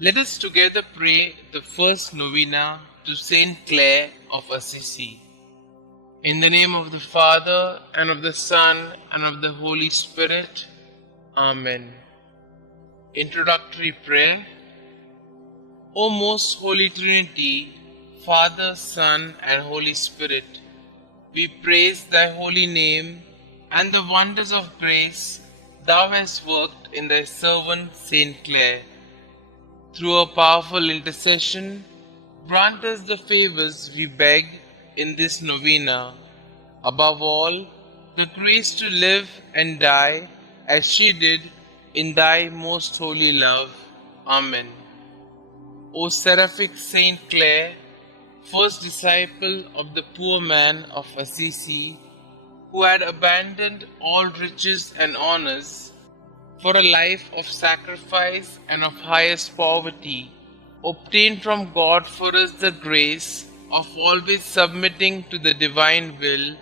Let us together pray the first novena to St Clare of Assisi. In the name of the Father, and of the Son, and of the Holy Spirit. Amen. Introductory prayer. O most Holy Trinity, Father, Son, and Holy Spirit, we praise thy holy name and the wonders of grace thou hast worked in thy servant St. Clare. Through a powerful intercession, grant us the favors we beg in this novena. Above all, the grace to live and die as she did in thy most holy love. Amen. O seraphic Saint Clare, first disciple of the poor man of Assisi, who had abandoned all riches and honors for a life of sacrifice and of highest poverty, obtain from God for us the grace of always submitting to the divine will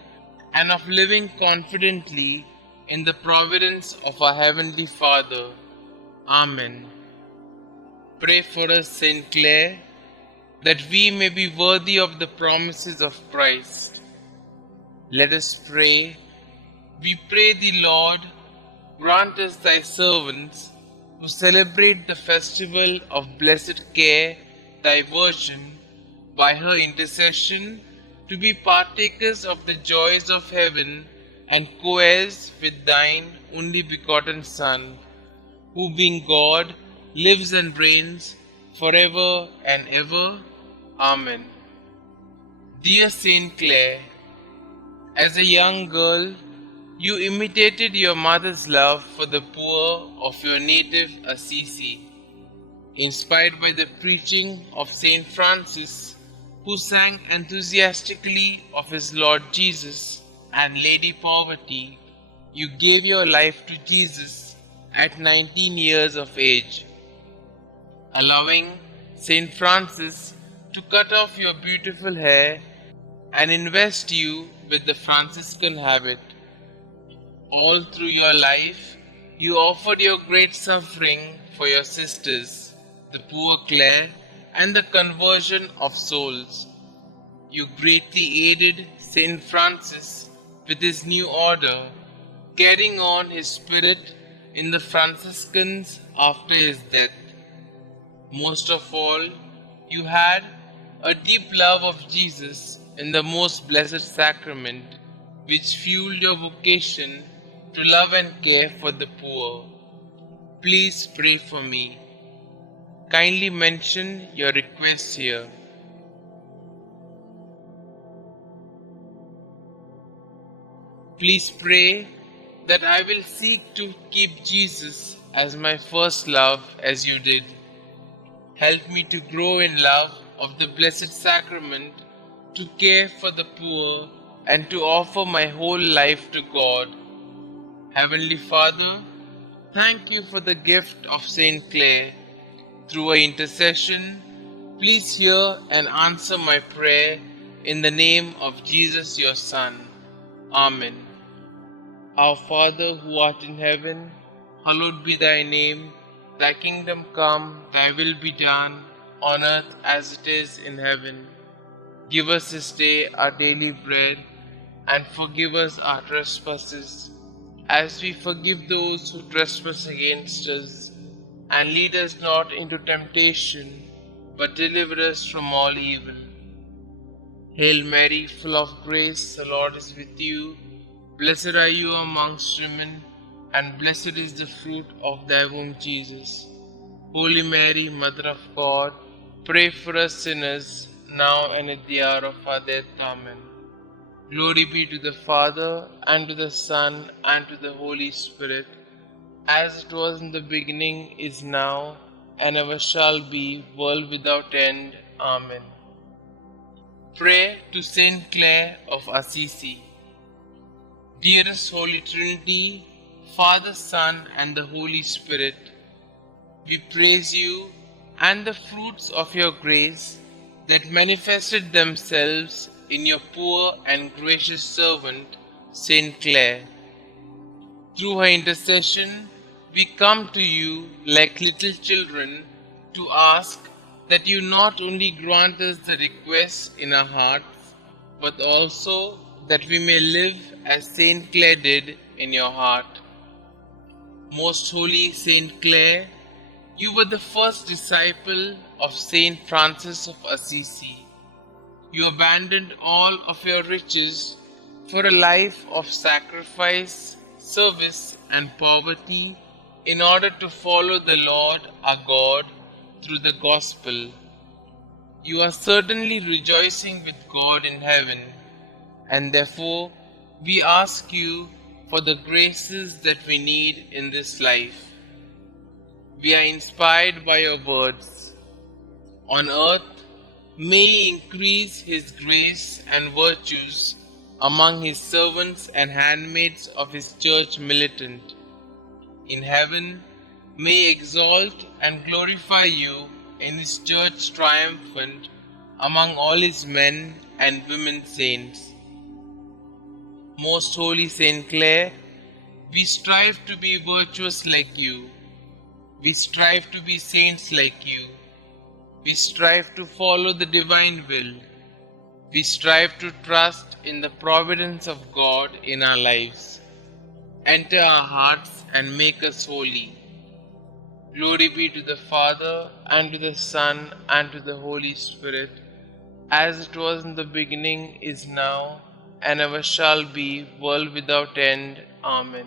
and of living confidently in the providence of our Heavenly Father. Amen. Pray for us, St. Clare, that we may be worthy of the promises of Christ. Let us pray. We pray thee, Lord, grant us thy servants, who celebrate the festival of blessed Care, thy Virgin, by her intercession, to be partakers of the joys of heaven and co-heirs with thine only begotten Son, who being God, lives and reigns forever and ever. Amen. Dear Saint Clare, as a young girl, you imitated your mother's love for the poor of your native Assisi. Inspired by the preaching of St. Francis, who sang enthusiastically of his Lord Jesus and Lady Poverty, you gave your life to Jesus at 19 years of age, allowing St. Francis to cut off your beautiful hair and invest you with the Franciscan habit. All through your life, you offered your great suffering for your sisters, the poor Clare, and the conversion of souls. You greatly aided St. Francis with his new order, carrying on his spirit in the Franciscans after his death. Most of all, you had a deep love of Jesus in the most blessed sacrament, which fueled your vocation to love and care for the poor. Please pray for me. Kindly mention your requests here. Please pray that I will seek to keep Jesus as my first love as you did. Help me to grow in love of the Blessed Sacrament, to care for the poor, and to offer my whole life to God. Heavenly Father, thank you for the gift of St. Clare. Through her intercession, please hear and answer my prayer in the name of Jesus your Son. Amen. Our Father who art in heaven, hallowed be thy name. Thy kingdom come, thy will be done, on earth as it is in heaven. Give us this day our daily bread, and forgive us our trespasses, as we forgive those who trespass against us. And lead us not into temptation, but deliver us from all evil. Hail Mary, full of grace, the Lord is with you. Blessed are you amongst women, and blessed is the fruit of thy womb, Jesus. Holy Mary, Mother of God, pray for us sinners, now and at the hour of our death. Amen. Glory be to the Father, and to the Son, and to the Holy Spirit, as it was in the beginning, is now, and ever shall be, world without end. Amen. Pray to St. Clare of Assisi. Dearest Holy Trinity, Father, Son, and the Holy Spirit, we praise you and the fruits of your grace that manifested themselves in your poor and gracious servant, St. Clare. Through her intercession, we come to you like little children to ask that you not only grant us the request in our hearts, but also that we may live as St. Clare did in your heart. Most holy St. Clare, you were the first disciple of St. Francis of Assisi. You abandoned all of your riches for a life of sacrifice, service, and poverty in order to follow the Lord our God through the gospel. You are certainly rejoicing with God in heaven, and therefore we ask you for the graces that we need in this life. We are inspired by your words. On earth, may He increase His grace and virtues among His servants and handmaids of His church militant. In heaven, may He exalt and glorify you in His church triumphant among all His men and women saints. Most holy St. Clare, we strive to be virtuous like you. We strive to be saints like you. We strive to follow the divine will. We strive to trust in the providence of God in our lives. Enter our hearts and make us holy. Glory be to the Father, and to the Son, and to the Holy Spirit, as it was in the beginning, is now, and ever shall be, world without end. Amen.